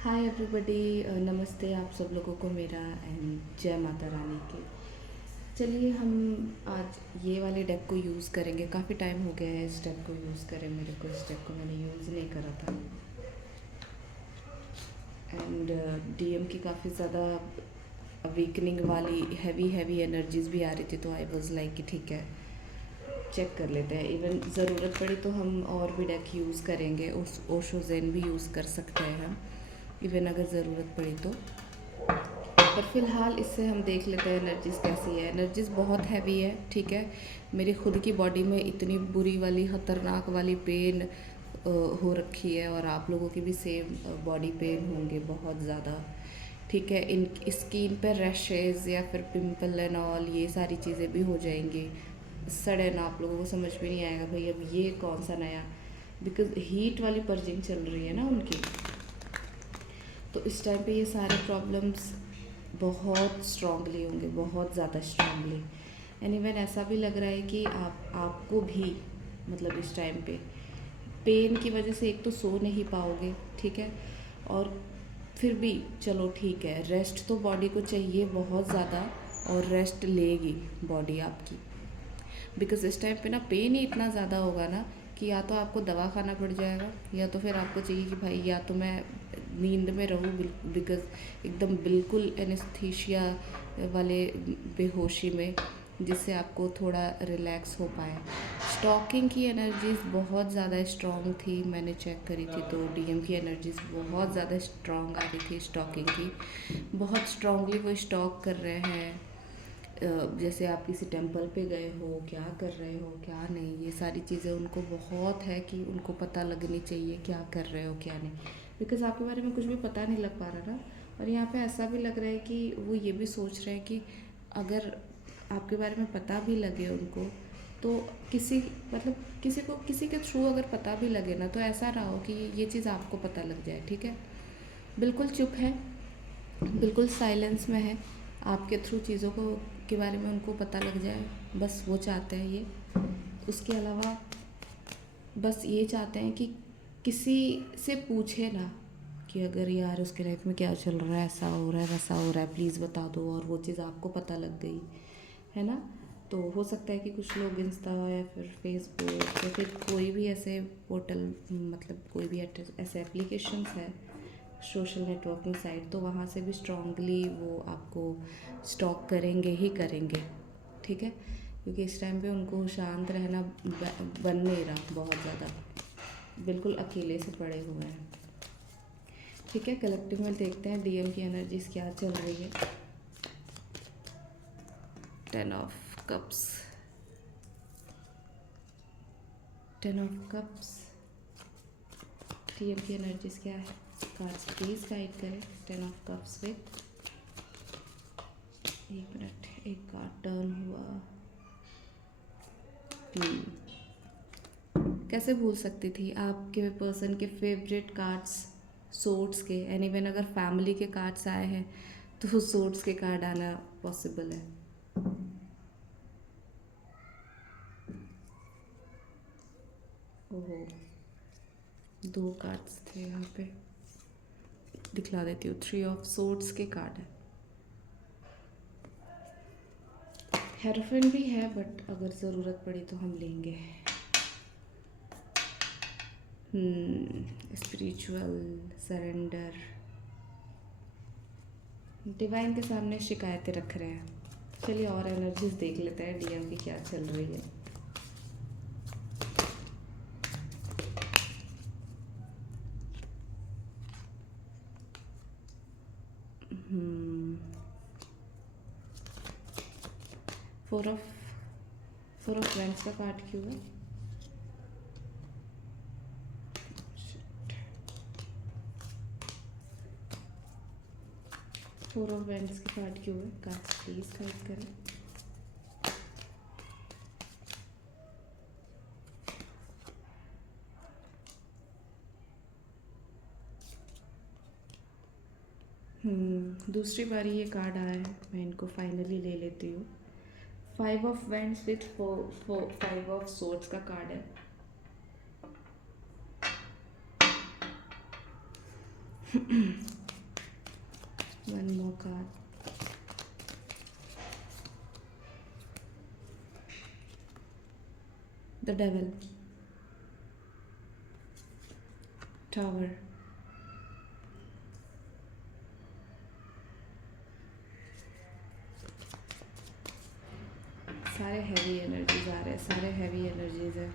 Hi everybody, नमस्ते आप सब लोगों को मेरा एंड जय माता रानी की। चलिए हम आज ये वाले डेक को यूज़ करेंगे। काफ़ी टाइम हो गया है इस डेक को यूज़ करें, मेरे को इस डेक को मैंने यूज़ नहीं करा था। एंड डीएम की काफ़ी ज़्यादा वीकनिंग वाली हैवी हैवी एनर्जीज भी आ रही थी, तो आई वाज लाइक कि ठीक है चेक कर लेते हैं। इवन ज़रूरत पड़ी तो हम और भी डेक यूज़ करेंगे, उस ओशोजेन भी यूज़ कर सकते हैं हम, इवन अगर ज़रूरत पड़ी तो। पर फिलहाल इससे हम देख लेते हैं एनर्जीज़ कैसी है। एनर्जीज़ बहुत हैवी है, ठीक है। मेरी खुद की बॉडी में इतनी बुरी वाली खतरनाक वाली पेन हो रखी है, और आप लोगों की भी सेम बॉडी पेन होंगे बहुत ज़्यादा, ठीक है। इन स्किन पर रैशेज़ या फिर पिंपल एंड ऑल ये सारी चीज़ें भी हो जाएंगी। सडन आप लोगों को समझ में नहीं आएगा भाई अब ये कौन सा नया, बिकॉज हीट वाली पर्जिंग चल रही है ना उनकी। तो इस टाइम पे ये सारे प्रॉब्लम्स बहुत स्ट्रांगली होंगे, बहुत ज़्यादा स्ट्रांगली। एंड इवन ऐसा भी लग रहा है कि आपको भी मतलब इस टाइम पे पेन की वजह से एक तो सो नहीं पाओगे, ठीक है। और फिर भी चलो ठीक है, रेस्ट तो बॉडी को चाहिए बहुत ज़्यादा, और रेस्ट लेगी बॉडी आपकी। बिकॉज इस टाइम पे ना पेन ही इतना ज़्यादा होगा ना कि या तो आपको दवा खाना पड़ जाएगा, या तो फिर आपको चाहिए कि भाई या तो मैं नींद में रहूँ, बिकॉज एकदम बिल्कुल एनेस्थीसिया वाले बेहोशी में, जिससे आपको थोड़ा रिलैक्स हो पाए। स्टॉकिंग की एनर्जीज बहुत ज़्यादा स्ट्रॉन्ग थी, मैंने चेक करी थी तो डीएम की एनर्जीज बहुत ज़्यादा स्ट्रॉन्ग आ रही थी। स्टॉकिंग की बहुत स्ट्रॉन्गली वो स्टॉक कर रहे हैं। जैसे आप किसी टेंपल पे गए हो, क्या कर रहे हो क्या नहीं, ये सारी चीज़ें उनको बहुत है कि उनको पता लगनी चाहिए क्या कर रहे हो क्या नहीं, बिकॉज़ आपके बारे में कुछ भी पता नहीं लग पा रहा ना। और यहाँ पे ऐसा भी लग रहा है कि वो ये भी सोच रहे हैं कि अगर आपके बारे में पता भी लगे उनको, तो किसी मतलब किसी के थ्रू अगर पता भी लगे ना, तो ऐसा ना हो कि ये चीज़ आपको पता लग जाए, ठीक है। बिल्कुल चुप है, बिल्कुल साइलेंस में है, आपके थ्रू चीज़ों को के बारे में उनको पता लग जाए, बस वो चाहते हैं ये। उसके अलावा बस ये चाहते हैं कि किसी से पूछे ना कि अगर यार उसके लाइफ में क्या चल रहा है, ऐसा हो रहा है वैसा हो रहा है, प्लीज़ बता दो, और वो चीज़ आपको पता लग गई है ना। तो हो सकता है कि कुछ लोग इंस्टा या फिर फेसबुक या फिर कोई भी ऐसे पोर्टल, मतलब कोई भी ऐसे एप्लीकेशंस है, सोशल नेटवर्किंग साइट, तो वहाँ से भी स्ट्रांगली वो आपको स्टॉक करेंगे ही करेंगे, ठीक है। क्योंकि इस टाइम पे उनको शांत रहना बन नहीं रहा, बहुत ज़्यादा बिल्कुल अकेले से पड़े हुए हैं, ठीक है। कलेक्टिव में देखते हैं डीएम की एनर्जीज क्या चल रही है। 10 of cups, 10 of cups, DM की एनर्जीज क्या है, कार्ड्स प्लीज़ गाइड करें। 10 ऑफ कप्स विथ, एक मिनट, एक कार्ड टर्न हुआ। कैसे भूल सकती थी आपके पर्सन के फेवरेट कार्ड्स सोर्ट्स के, एंड इवन अगर फैमिली के कार्ड्स आए हैं तो सोर्ट्स के कार्ड आना पॉसिबल है। ओहो, 2 कार्ड्स थे यहाँ पे, दिखला देती हूँ। 3 ऑफ सोर्ट्स के कार्ड है। हेरोफेंट भी है, बट अगर ज़रूरत पड़ी तो हम लेंगे। स्पिरिचुअल सरेंडर, डिवाइन के सामने शिकायतें रख रहे हैं। चलिए और एनर्जीज देख लेते हैं डीएम की क्या चल रही है। Four of four of wands का कार्ड क्यों है? 4 ऑफ वेंस के कार्ड क्यों है? कार्ड प्लीज गाइड करें। दूसरी बारी ये कार्ड आया है, मैं इनको फाइनली ले लेती हूँ। 5 of wands with 5 of swords का कार्ड है। One more card. The Devil. Tower. सारे हैवी एनर्जीज आ रहे हैं, सारे हैवी एनर्जीज है।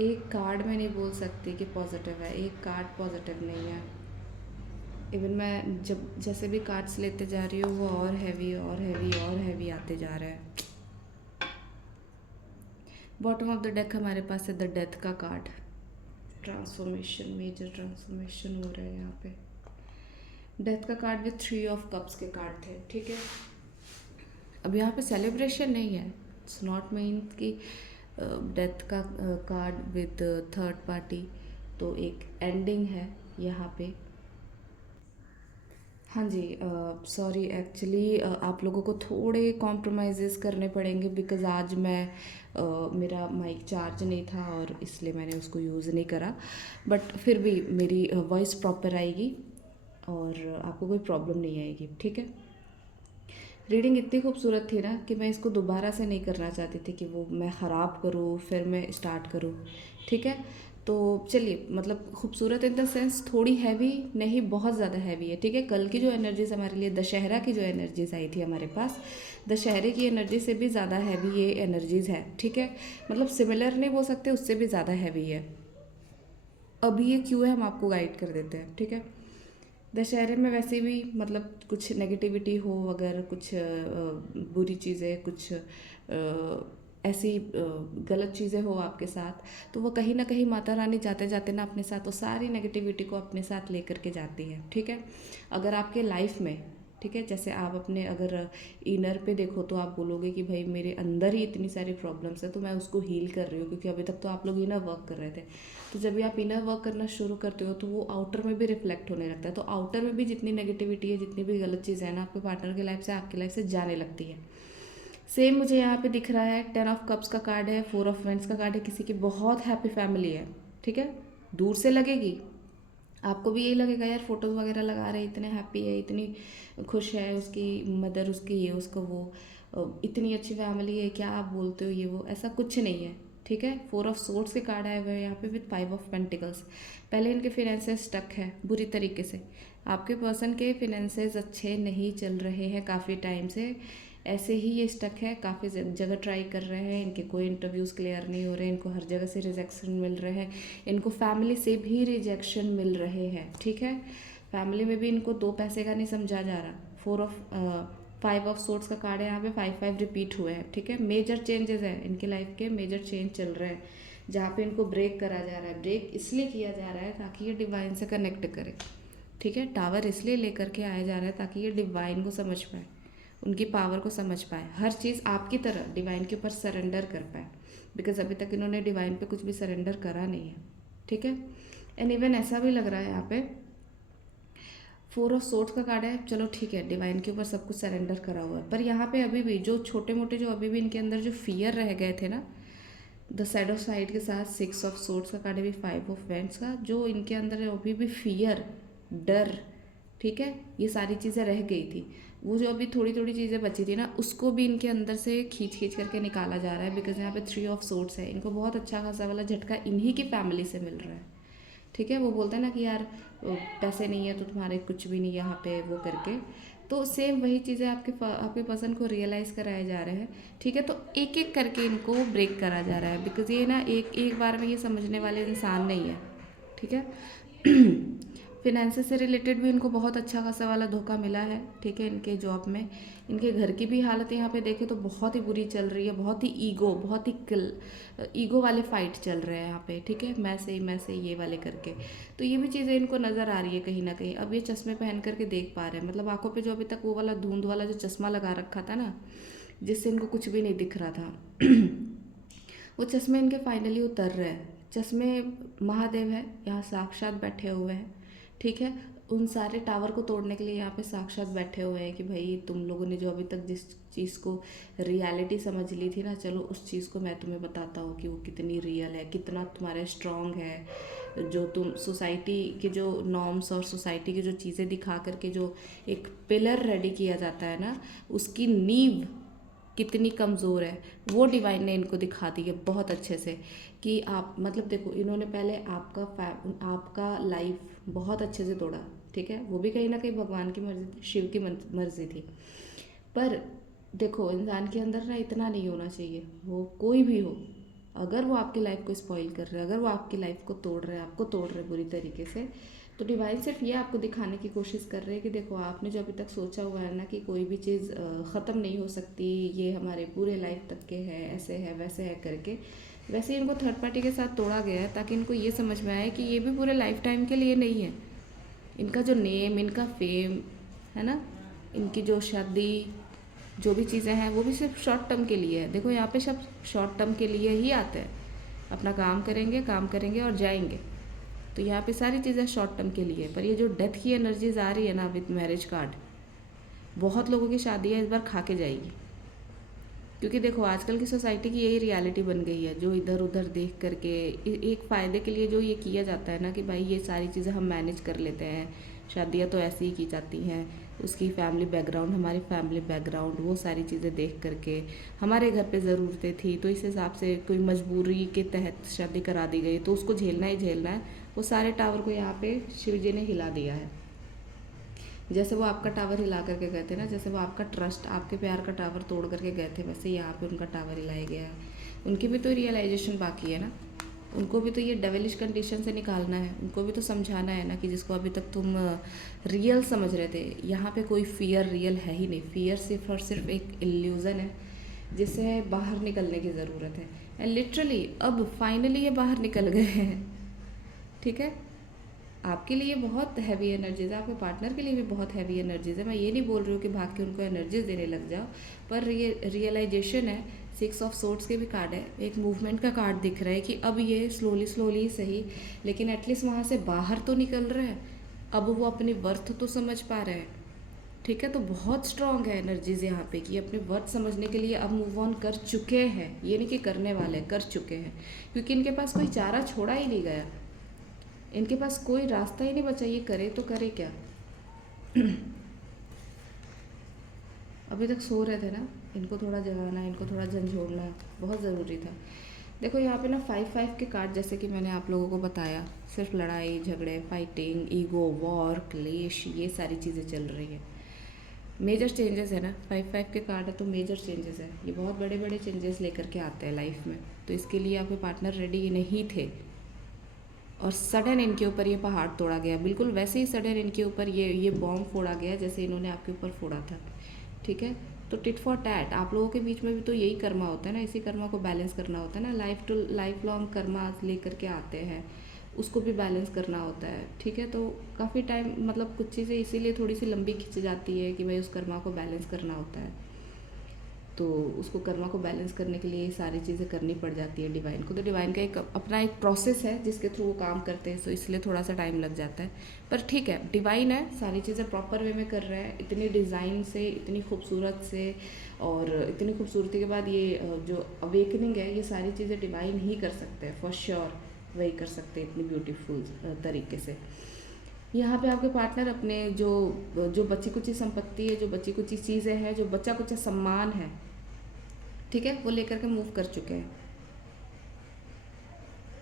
एक कार्ड मैं नहीं बोल सकती कि पॉजिटिव है, एक कार्ड पॉजिटिव नहीं है। इवन मैं जब जैसे भी कार्ड्स लेते जा रही हूँ वो और हैवी और हैवी और हैवी आते जा रहे हैं। बॉटम ऑफ द डेक हमारे पास है द डेथ का कार्ड। ट्रांसफॉर्मेशन, मेजर ट्रांसफॉर्मेशन हो रहा है यहाँ पे। डेथ का कार्ड विथ 3 ऑफ कप्स के कार्ड थे, ठीक है। अब यहाँ पे सेलिब्रेशन नहीं है, इट्स नॉट मीन कि डेथ का कार्ड विद थर्ड पार्टी, तो एक एंडिंग है यहाँ पे। हाँ जी, सॉरी एक्चुअली आप लोगों को थोड़े कॉम्प्रोमाइज़ेस करने पड़ेंगे बिकॉज़ आज मैं मेरा माइक चार्ज नहीं था और इसलिए मैंने उसको यूज़ नहीं करा, बट फिर भी मेरी वॉइस प्रॉपर आएगी और आपको कोई प्रॉब्लम नहीं आएगी, ठीक है। रीडिंग इतनी खूबसूरत थी ना कि मैं इसको दोबारा से नहीं करना चाहती थी कि वो मैं ख़राब करूँ फिर मैं स्टार्ट करूँ, ठीक है। तो चलिए, मतलब खूबसूरत इन द सेंस थोड़ी हैवी नहीं, बहुत ज़्यादा हैवी है, ठीक है। कल की जो एनर्जीज हमारे लिए, दशहरा की जो एनर्जीज आई थी हमारे पास, दशहरे की एनर्जी से भी ज़्यादा हैवी ये एनर्जीज है, ठीक है। मतलब सिमिलर नहीं बोल सकते, उससे भी ज़्यादा हैवी है। अभी ये क्यों है हम आपको गाइड कर देते हैं, ठीक है। दशहरे में वैसे भी मतलब कुछ नेगेटिविटी हो, अगर कुछ बुरी चीज़ें, कुछ ऐसी गलत चीज़ें हो आपके साथ, तो वो कहीं ना कहीं माता रानी जाते जाते ना अपने साथ वो सारी नेगेटिविटी को अपने साथ ले करके जाती है, ठीक है। अगर आपके लाइफ में, ठीक है, जैसे आप अपने अगर इनर पे देखो तो आप बोलोगे कि भाई मेरे अंदर ही इतनी सारी प्रॉब्लम्स है तो मैं उसको हील कर रही हूँ, क्योंकि अभी तक तो आप लोग इनर वर्क कर रहे थे। तो जब भी आप इनर वर्क करना शुरू करते हो तो वो आउटर में भी रिफ्लेक्ट होने लगता है। तो आउटर में भी जितनी नेगेटिविटी है, जितनी भी गलत चीज़ें हैं ना, आपके पार्टनर की लाइफ से, आपकी लाइफ से जाने लगती है। सेम मुझे यहाँ पे दिख रहा है 10 ऑफ कप्स का कार्ड है, 4 ऑफ वेंट्स का कार्ड है। किसी की बहुत हैप्पी फैमिली है, ठीक है। दूर से लगेगी, आपको भी यही लगेगा यार, फोटोज़ वगैरह लगा रहे, इतने हैप्पी है, इतनी खुश है, उसकी मदर, उसकी ये, उसको वो, इतनी अच्छी फैमिली है, क्या आप बोलते हो ये वो, ऐसा कुछ नहीं है, ठीक है। 4 ऑफ सोर्ड्स के कार्ड आए हुए हैं यहाँ पे विद 5 ऑफ पेंटिकल्स। पहले इनके फिनेंसेस स्टक है बुरी तरीके से, आपके पर्सन के फिनेंसेस अच्छे नहीं चल रहे हैं काफ़ी टाइम से, ऐसे ही ये स्टक है। काफ़ी जगह ट्राई कर रहे हैं, इनके कोई इंटरव्यूज़ क्लियर नहीं हो रहे, इनको हर जगह से रिजेक्शन मिल रहे हैं, इनको फैमिली से भी रिजेक्शन मिल रहे हैं, ठीक है। फैमिली में भी इनको दो पैसे का नहीं समझा जा रहा। 5 ऑफ सोर्ड्स का कार्ड है यहाँ पे, 5 रिपीट हुए हैं, ठीक है। मेजर चेंजेस है इनके लाइफ के, मेजर चेंज चल रहे हैं जहाँ पे इनको ब्रेक करा जा रहा है। ब्रेक इसलिए किया जा रहा है ताकि ये डिवाइन से कनेक्ट करे, ठीक है। टावर इसलिए लेकर के आया जा रहा है ताकि ये डिवाइन को समझ पाए, उनकी पावर को समझ पाए, हर चीज़ आपकी तरह डिवाइन के ऊपर सरेंडर कर पाए, बिकॉज अभी तक इन्होंने डिवाइन पे कुछ भी सरेंडर करा नहीं है, ठीक है। एंड इवन ऐसा भी लग रहा है यहाँ पे 4 ऑफ सोर्ड्स का कार्ड है, चलो ठीक है, डिवाइन के ऊपर सब कुछ सरेंडर करा हुआ है, पर यहाँ पे अभी भी जो छोटे मोटे, जो अभी भी इनके अंदर जो फियर रह गए थे ना, द साइड ऑफ साइड के साथ 6 ऑफ सोर्ड्स का कार्ड है भी, 5 ऑफ वेंट्स का, जो इनके अंदर है अभी भी फियर, डर, ठीक है, ये सारी चीज़ें रह गई थी। वो जो अभी थोड़ी थोड़ी चीज़ें बची थी ना, उसको भी इनके अंदर से खींच खींच करके निकाला जा रहा है, बिकॉज यहाँ पे 3 ऑफ सोर्ड्स है। इनको बहुत अच्छा खासा वाला झटका इन्हीं की फैमिली से मिल रहा है, ठीक है। वो बोलते हैं ना कि यार पैसे नहीं है तो तुम्हारे कुछ भी नहीं यहाँ पे, वो करके, तो सेम वही चीज़ें आपके पर्सन को रियलाइज़ कराए जा रहे हैं, ठीक है। तो एक एक करके इनको ब्रेक करा जा रहा है, बिकॉज ये ना एक एक बार में ये समझने वाले इंसान नहीं है, ठीक है। फिनेंसेस से रिलेटेड भी इनको बहुत अच्छा खासा वाला धोखा मिला है, ठीक है। इनके जॉब में, इनके घर की भी हालत यहाँ पे देखें तो बहुत ही बुरी चल रही है, बहुत ही बहुत ही ईगो वाले फाइट चल रहे हैं यहाँ पे, ठीक है। मैं से ये वाले करके, तो ये भी चीज़ें इनको नज़र आ रही है कहीं ना कहीं। अब ये चश्मे पहन करके देख पा रहे हैं, मतलब आंखों पे जो अभी तक वो वाला धुंध वाला जो चश्मा लगा रखा था ना, जिससे इनको कुछ भी नहीं दिख रहा था, वो चश्मे इनके फाइनली उतर रहे हैं। चश्मे महादेव है यहाँ साक्षात बैठे हुए हैं, ठीक है। उन सारे टावर को तोड़ने के लिए यहाँ पे साक्षात बैठे हुए हैं कि भाई तुम लोगों ने जो अभी तक जिस चीज़ को रियलिटी समझ ली थी ना, चलो उस चीज़ को मैं तुम्हें बताता हूँ कि वो कितनी रियल है, कितना तुम्हारा स्ट्रांग है, जो तुम सोसाइटी के जो नॉर्म्स और सोसाइटी की जो चीज़ें दिखा करके जो एक पिलर रेडी किया जाता है ना, उसकी नींव कितनी कमज़ोर है वो डिवाइन ने इनको दिखा दी है बहुत अच्छे से। कि आप मतलब देखो, इन्होंने पहले आपका लाइफ बहुत अच्छे से तोड़ा, ठीक है, वो भी कहीं ना कहीं भगवान की मर्जी, शिव की मर्जी थी। पर देखो, इंसान के अंदर ना इतना नहीं होना चाहिए, वो कोई भी हो, अगर वो आपकी लाइफ को स्पॉइल कर रहे हैं, अगर वो आपकी लाइफ को तोड़ रहे हैं, आपको तोड़ रहे हैं बुरी तरीके से, तो डिवाइन सिर्फ ये आपको दिखाने की कोशिश कर रहे हैं कि देखो, आपने जो अभी तक सोचा हुआ है ना कि कोई भी चीज़ ख़त्म नहीं हो सकती, ये हमारे पूरे लाइफ तक के है, ऐसे है वैसे है करके, वैसे ही इनको थर्ड पार्टी के साथ तोड़ा गया है ताकि इनको ये समझ में आए कि ये भी पूरे लाइफ टाइम के लिए नहीं है। इनका जो नेम, इनका फेम है ना, इनकी जो शादी, जो भी चीज़ें हैं, वो भी सिर्फ शॉर्ट टर्म के लिए है। देखो, यहाँ पे सब शॉर्ट टर्म के लिए ही आते हैं, अपना काम करेंगे और जाएंगे। तो यहाँ पे सारी चीज़ें शॉर्ट टर्म के लिए। पर ये जो डेथ की एनर्जीज आ रही है ना विद मैरिज कार्ड, बहुत लोगों की शादियाँ इस बार खा के जाएगी। क्योंकि देखो, आजकल की सोसाइटी की यही रियलिटी बन गई है, जो इधर उधर देख करके एक फ़ायदे के लिए जो ये किया जाता है ना कि भाई ये सारी चीज़ें हम मैनेज कर लेते हैं, शादियाँ तो ऐसे ही की जाती हैं, उसकी फैमिली बैकग्राउंड, हमारी फैमिली बैकग्राउंड, वो सारी चीज़ें देख करके हमारे घर पे ज़रूरतें थी तो इस हिसाब से कोई मजबूरी के तहत शादी करा दी गई, तो उसको झेलना ही झेलना है। वो सारे टावर को यहाँ पे शिव जी ने हिला दिया है। जैसे वो आपका टावर हिला करके गए थे ना, जैसे वो आपका ट्रस्ट, आपके प्यार का टावर तोड़ करके गए थे, वैसे यहाँ पे उनका टावर हिलाया गया है। उनकी भी तो रियलाइजेशन बाकी है ना, उनको भी तो ये डेविलिश कंडीशन से निकालना है, उनको भी तो समझाना है ना कि जिसको अभी तक तुम रियल समझ रहे थे, यहाँ पे कोई फियर रियल है ही नहीं। फियर सिर्फ और सिर्फ एक इल्यूज़न है जिससे बाहर निकलने की ज़रूरत है। एंड लिटरली अब फाइनली ये बाहर निकल गए हैं, ठीक है। आपके लिए बहुत हैवी एनर्जीज है, आपके पार्टनर के लिए भी बहुत हैवी एनर्जीज है। मैं ये नहीं बोल रही हूँ कि भाग के उनको एनर्जीज देने लग जाओ, पर ये रियलाइजेशन है। 6 ऑफ सोर्ड्स के भी कार्ड है, एक मूवमेंट का कार्ड दिख रहा है कि अब ये स्लोली स्लोली सही, लेकिन एटलीस्ट वहाँ से बाहर तो निकल रहे हैं, अब वो अपनी वर्थ तो समझ पा रहे हैं, ठीक है। तो बहुत स्ट्रॉन्ग है एनर्जीज यहाँ पे कि अपने वर्थ समझने के लिए अब मूव ऑन कर चुके हैं, ये नहीं कि करने वाले, कर चुके हैं। क्योंकि इनके पास कोई चारा छोड़ा ही नहीं गया, इनके पास कोई रास्ता ही नहीं बचा, ये करे तो करे क्या। अभी तक सो रहे थे ना, इनको थोड़ा जगाना, इनको थोड़ा झंझोड़ना बहुत ज़रूरी था। देखो यहाँ पे ना 5-5 के कार्ड, जैसे कि मैंने आप लोगों को बताया, सिर्फ लड़ाई झगड़े, फाइटिंग, ईगो, वॉर, क्लेश, ये सारी चीज़ें चल रही है। मेजर चेंजेस है ना, 5-5 के कार्ड है तो मेजर चेंजेस है, ये बहुत बड़े बड़े चेंजेस लेकर के आते हैं लाइफ में। तो इसके लिए आपके पार्टनर रेडी नहीं थे और सडन इनके ऊपर ये पहाड़ तोड़ा गया, बिल्कुल वैसे ही सडन इनके ऊपर ये बॉम्ब फोड़ा गया जैसे इन्होंने आपके ऊपर फोड़ा था, ठीक है। तो टिट फॉर टैट, आप लोगों के बीच में भी तो यही कर्मा होता है ना, इसी कर्मा को बैलेंस करना होता है ना। लाइफ लॉन्ग कर्मा लेकर के आते हैं, उसको भी बैलेंस करना होता है, ठीक है। तो काफ़ी टाइम, मतलब कुछ चीज़ें इसीलिए थोड़ी सी लंबी खिंच जाती है कि भाई उस कर्मा को बैलेंस करना होता है, तो उसको कर्मा को बैलेंस करने के लिए ये सारी चीज़ें करनी पड़ जाती है डिवाइन को। तो डिवाइन का एक अपना एक प्रोसेस है जिसके थ्रू वो काम करते हैं, तो इसलिए थोड़ा सा टाइम लग जाता है। पर ठीक है, डिवाइन है, सारी चीज़ें प्रॉपर वे में कर रहा है, इतनी डिज़ाइन से, इतनी खूबसूरत से, और इतनी खूबसूरती के बाद ये जो अवेकनिंग है, ये सारी चीज़ें डिवाइन ही कर सकते हैं, फॉर श्योर वही कर सकते हैं इतनी ब्यूटीफुल तरीके से। यहाँ पे आपके पार्टनर अपने जो बची कुची संपत्ति है, जो बची कुची चीज़ें हैं, जो बचा कुचा सम्मान है, ठीक है, वो लेकर के मूव कर चुके हैं।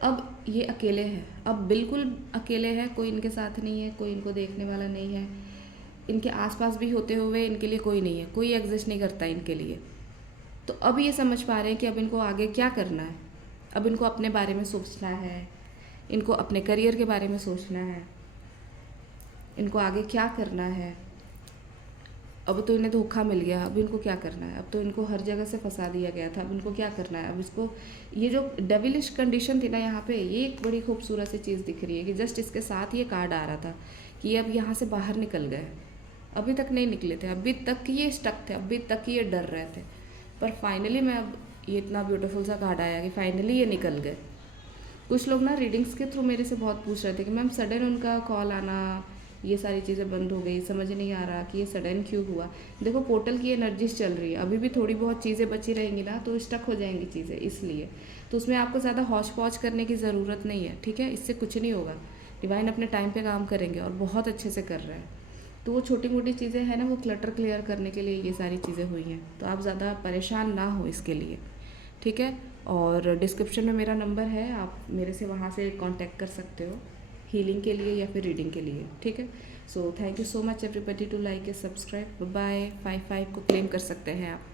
अब ये अकेले हैं, अब बिल्कुल अकेले हैं, कोई इनके साथ नहीं है, कोई इनको देखने वाला नहीं है, इनके आसपास भी होते हुए इनके लिए कोई नहीं है, कोई एग्जिस्ट नहीं करता इनके लिए। तो अब ये समझ पा रहे हैं कि अब इनको आगे क्या करना है। अब इनको अपने बारे में सोचना है, इनको अपने करियर के बारे में सोचना है, इनको आगे क्या करना है। अब तो इन्हें धोखा मिल गया, अब इनको क्या करना है। अब तो इनको हर जगह से फंसा दिया गया था, अब इनको क्या करना है। अब इसको ये जो डेविलिश कंडीशन थी ना यहाँ पे, ये एक बड़ी खूबसूरत सी चीज़ दिख रही है कि जस्ट इसके साथ ये कार्ड आ रहा था कि अब यहाँ से बाहर निकल गए। अभी तक नहीं निकले थे, अभी तक ये स्टक थे, अभी तक ये डर रहे थे, पर फाइनली मैं अब ये इतना ब्यूटीफुल सा कार्ड आया कि फाइनली ये निकल गए। कुछ लोग ना रीडिंग्स के थ्रू मेरे से बहुत पूछ रहे थे कि मैम सडन उनका कॉल आना, ये सारी चीज़ें बंद हो गई, समझ नहीं आ रहा कि ये सडन क्यों हुआ। देखो, पोर्टल की एनर्जीज चल रही है, अभी भी थोड़ी बहुत चीज़ें बची रहेंगी ना तो स्टक हो जाएंगी चीज़ें, इसलिए। तो उसमें आपको ज़्यादा हौच पौच करने की ज़रूरत नहीं है, ठीक है। इससे कुछ नहीं होगा, डिवाइन अपने टाइम पे काम करेंगे और बहुत अच्छे से कर रहे हैं। तो वो छोटी मोटी चीज़ें हैं ना, वो क्लटर क्लियर करने के लिए ये सारी चीज़ें हुई हैं, तो आप ज़्यादा परेशान ना हो इसके लिए, ठीक है। और डिस्क्रिप्शन में मेरा नंबर है, आप मेरे से वहाँ से कांटेक्ट कर सकते हो हीलिंग के लिए या फिर रीडिंग के लिए, ठीक है। So thank you so much everybody to like and subscribe. Bye. 5 को क्लेम कर सकते हैं आप।